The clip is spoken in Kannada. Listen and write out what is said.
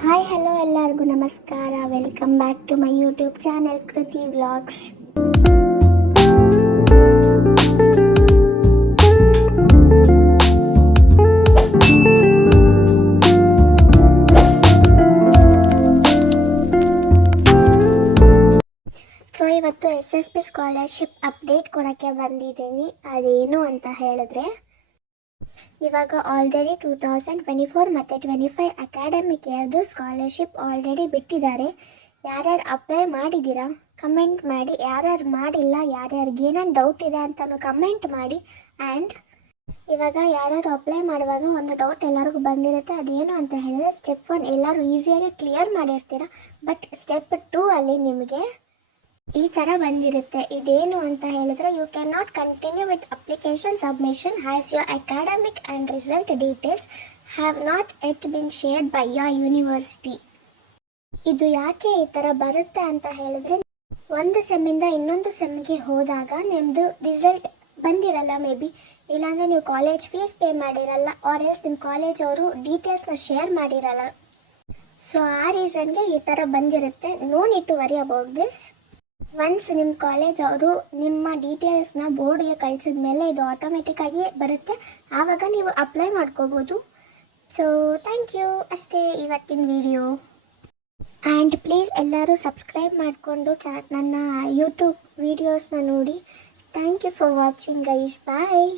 ಹಾಯ್ ಹಲೋ ಎಲ್ಲರಿಗೂ ನಮಸ್ಕಾರ. Welcome back to my YouTube channel Kruthi vlogs. So ಇವತ್ತು SSP ಸ್ಕಾಲರ್ಶಿಪ್ ಅಪ್ಡೇಟ್ ಕೊಡೋಕ್ಕೆ ಬಂದಿದ್ದೀನಿ. ಅದೇನು ಅಂತ ಹೇಳಿದ್ರೆ, ಇವಾಗ ಆಲ್ರೆಡಿ 2024 ಮತ್ತು 25 ಅಕಾಡೆಮಿಕ್ ಇಯರ್ದು ಸ್ಕಾಲರ್ಶಿಪ್ ಆಲ್ರೆಡಿ ಬಿಟ್ಟಿದ್ದಾರೆ. ಯಾರ್ಯಾರು ಅಪ್ಲೈ ಮಾಡಿದ್ದೀರಾ ಕಮೆಂಟ್ ಮಾಡಿ, ಯಾರ್ಯಾರು ಮಾಡಿಲ್ಲ, ಯಾರ್ಯಾರಿಗೆ ಏನೇನು ಡೌಟ್ ಇದೆ ಅಂತಲೂ ಕಮೆಂಟ್ ಮಾಡಿ. ಆ್ಯಂಡ್ ಇವಾಗ ಯಾರ್ಯಾರು ಅಪ್ಲೈ ಮಾಡುವಾಗ ಒಂದು ಡೌಟ್ ಎಲ್ಲರಿಗೂ ಬಂದಿರುತ್ತೆ. ಅದೇನು ಅಂತ ಹೇಳಿದ್ರೆ, ಸ್ಟೆಪ್ 1 ಎಲ್ಲರೂ ಈಸಿಯಾಗಿ ಕ್ಲಿಯರ್ ಮಾಡಿರ್ತೀರ, ಬಟ್ ಸ್ಟೆಪ್ 2 ಅಲ್ಲಿ ನಿಮಗೆ ಈ ಥರ ಬಂದಿರುತ್ತೆ. ಇದೇನು ಅಂತ ಹೇಳಿದ್ರೆ, you can not continue with application submission has your academic and result details have not yet been shared by your university. ಇದು ಯಾಕೆ ಈ ಥರ ಬರುತ್ತೆ ಅಂತ ಹೇಳಿದ್ರೆ, ಒಂದು ಸೆಮ್ಮಿಂದ ಇನ್ನೊಂದು ಸೆಮ್ಗೆ ಹೋದಾಗ ನಿಮ್ಮದು ರಿಸಲ್ಟ್ ಬಂದಿರಲ್ಲ, ಮೇ ಬಿ ಇಲ್ಲಾಂದರೆ ನೀವು ಕಾಲೇಜ್ ಫೀಸ್ ಪೇ ಮಾಡಿರಲ್ಲ, ಆರ್ ಎಲ್ಸ್ ನಿಮ್ಮ ಕಾಲೇಜ್ ಅವರು ಡೀಟೇಲ್ಸ್ನ ಶೇರ್ ಮಾಡಿರಲ್ಲ. ಸೊ ಆ ರೀಸನ್ಗೆ ಈ ಥರ ಬಂದಿರುತ್ತೆ. No need to worry about this. Once ನಿಮ್ಮ ಕಾಲೇಜ್ ಅವರು ನಿಮ್ಮ ಡೀಟೇಲ್ಸ್ನ ಬೋರ್ಡ್ಗೆ ಕಳಿಸಿದ ಮೇಲೆ ಇದು ಆಟೋಮೆಟಿಕ್ಕಾಗಿ ಬರುತ್ತೆ. ಆವಾಗ ನೀವು ಅಪ್ಲೈ ಮಾಡ್ಕೋಬೋದು. ಸೊ ಥ್ಯಾಂಕ್ ಯು, ಅಷ್ಟೇ ಇವತ್ತಿನ ವಿಡಿಯೋ. ಆ್ಯಂಡ್ ಪ್ಲೀಸ್ ಎಲ್ಲರೂ ಸಬ್ಸ್ಕ್ರೈಬ್ ಮಾಡಿಕೊಂಡು ನನ್ನ ಯೂಟ್ಯೂಬ್ ವೀಡಿಯೋಸ್ನ ನೋಡಿ. Thank you for watching guys. Bye.